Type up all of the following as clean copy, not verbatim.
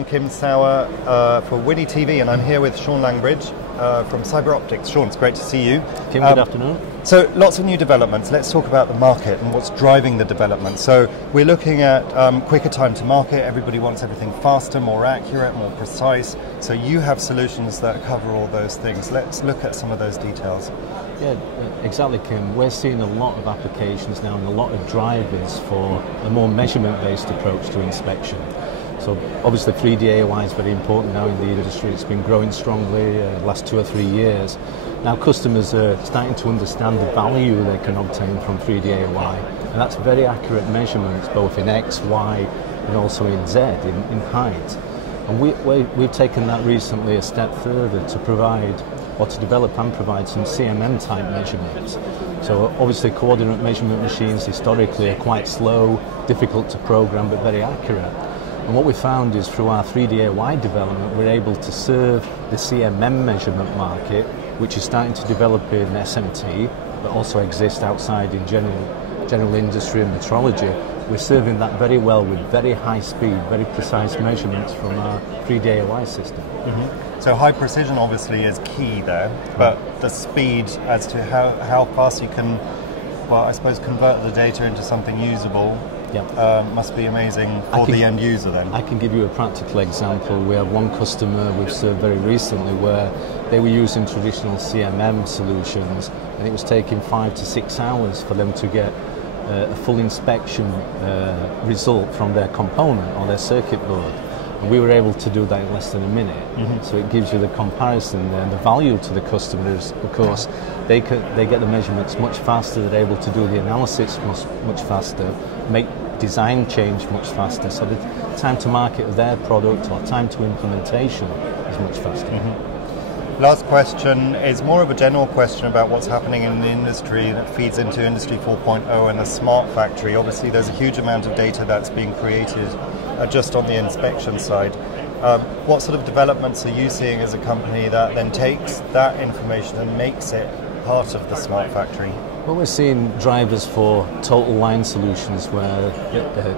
I'm Kim Sauer for WNIE TV, and I'm here with Sean Langbridge from CyberOptics. Sean, it's great to see you. Kim, good afternoon. So, lots of new developments. Let's talk about the market and what's driving the development. So, we're looking at quicker time to market. Everybody wants everything faster, more accurate, more precise. So, you have solutions that cover all those things. Let's look at some of those details. Yeah, exactly, Kim. We're seeing a lot of applications now and a lot of drivers for a more measurement-based approach to inspection. So obviously 3D AOI is very important now in the industry. It's been growing strongly the last 2 or 3 years. Now customers are starting to understand the value they can obtain from 3D AOI, and that's very accurate measurements both in X, Y, and also in Z, in height. And we've taken that recently a step further to provide, or to develop and provide some CMM type measurements. So obviously coordinate measurement machines historically are quite slow, difficult to program, but very accurate. And what we found is through our 3D AOI development, we're able to serve the CMM measurement market, which is starting to develop in SMT, but also exists outside in general industry and metrology. We're serving that very well with very high speed, very precise measurements from our 3D AOI system. Mm-hmm. So high precision obviously is key there, but the speed as to how fast you can, well, I suppose, convert the data into something usable must be amazing for the end user then. I can give you a practical example. We have one customer we've served very recently where they were using traditional CMM solutions, and it was taking 5 to 6 hours for them to get a full inspection result from their component or their circuit board. And we were able to do that in less than a minute. Mm-hmm. So it gives you the comparison and the value to the customers. Of course, they get the measurements much faster, they're able to do the analysis much faster, make design change much faster. So the time to market of their product or time to implementation is much faster. Mm-hmm. Last question is more of a general question about what's happening in the industry that feeds into Industry 4.0 and a smart factory. Obviously, there's a huge amount of data that's being created just on the inspection side. What sort of developments are you seeing as a company that then takes that information and makes it part of the smart factory? Well, we're seeing drivers for total line solutions where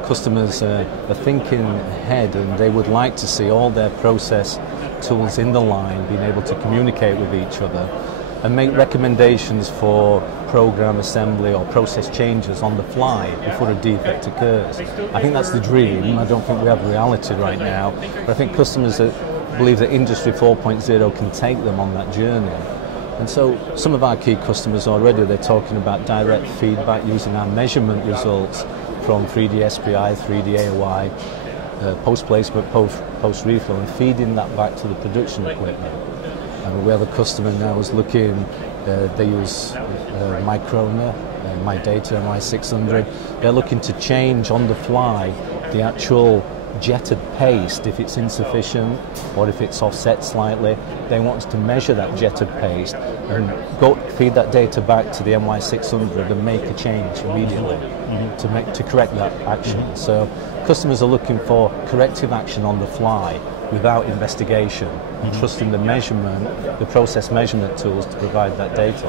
customers are thinking ahead and they would like to see all their process tools in the line being able to communicate with each other and make recommendations for program assembly or process changes on the fly before a defect occurs. I think that's the dream. I don't think we have reality right now, but I think customers believe that Industry 4.0 can take them on that journey. And so some of our key customers already, they're talking about direct feedback using our measurement results from 3D SPI, 3D AOI, post-placement, post-reflow, and feeding that back to the production equipment. And we have a customer now who's looking, they use Microna, My Data, MI600. They're looking to change on the fly the actual jetted paste if it's insufficient or if it's offset slightly. They want to measure that jetted paste and feed that data back to the MI600 and make a change immediately to correct that action. So customers are looking for corrective action on the fly without investigation, trusting the measurement, the process measurement tools to provide that data.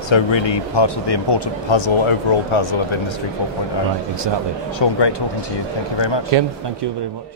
So really part of the important puzzle, overall puzzle of Industry 4.0. Right, exactly. Sean, great talking to you. Thank you very much. Kim, thank you very much.